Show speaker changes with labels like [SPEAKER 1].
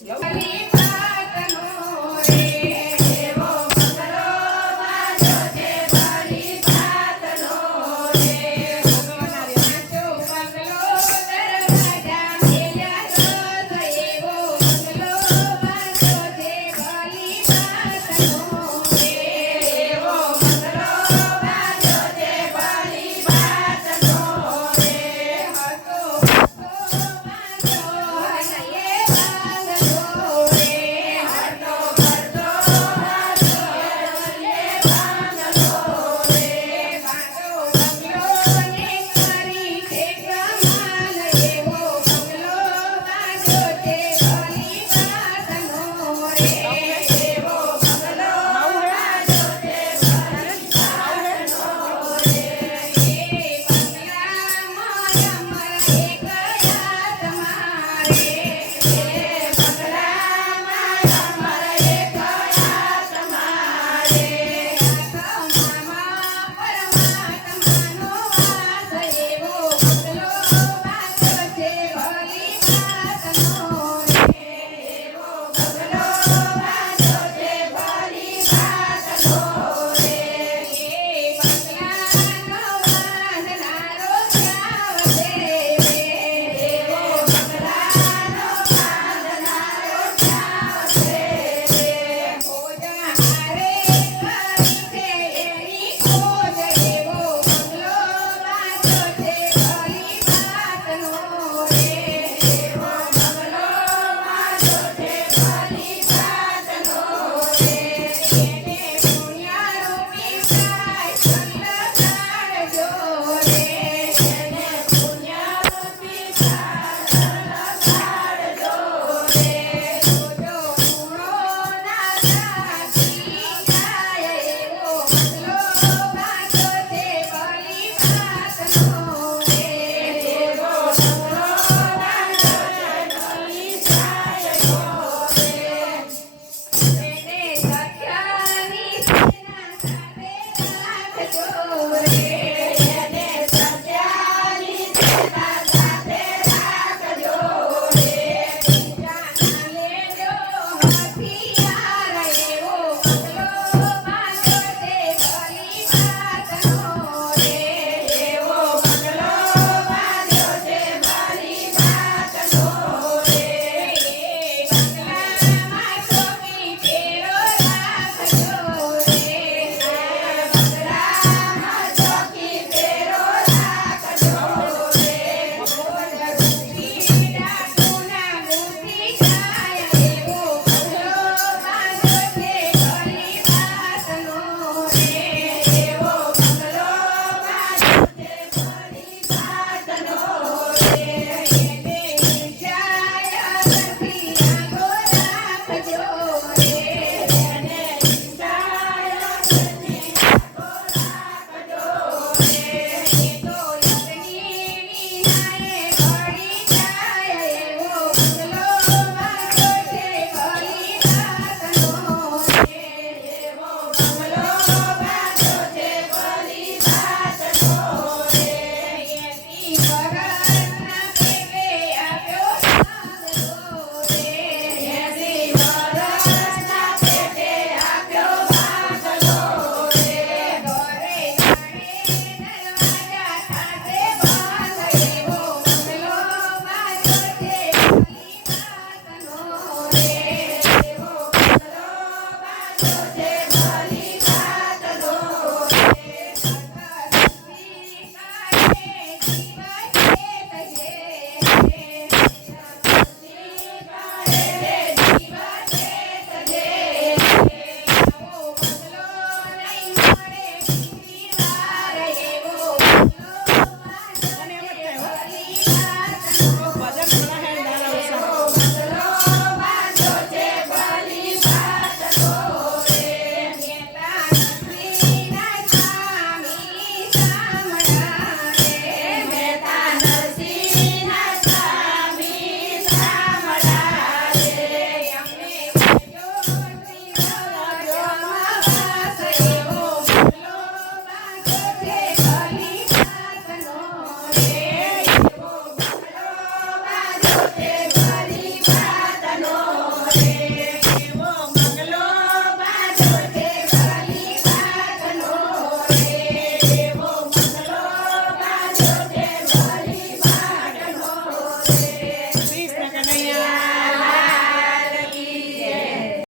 [SPEAKER 1] 你好。Yes. Bye.